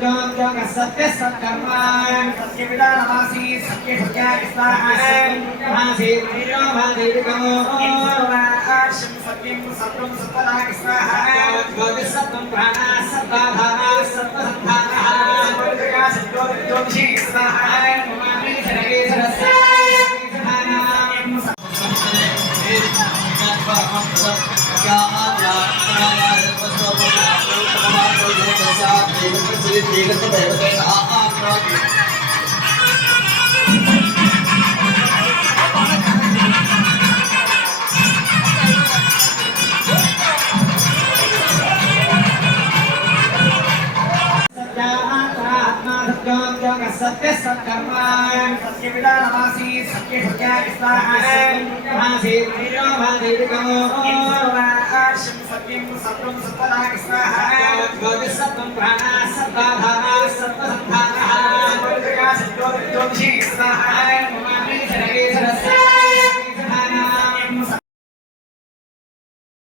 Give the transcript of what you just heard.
Satya Satya Satkarma Satya Vidana Masi Satya Satya Islam Mahasi Vira Mahadeviko Asham Satyam Satyam Satara Islam Gauti Satyam Prana Sattadhana Sattadhana Gautika Satyam Jyotishi Islam Mami Saragi Sarasya Satya Satkarma Satya Vidana Masi Satya Satya Islam Mahasi Vira Mahadeviko Asham Satyam Satyam Satara Islam Gauti Satyam Prana Sattadhana Sattadhana Gautika Satyam Jyotishi Islam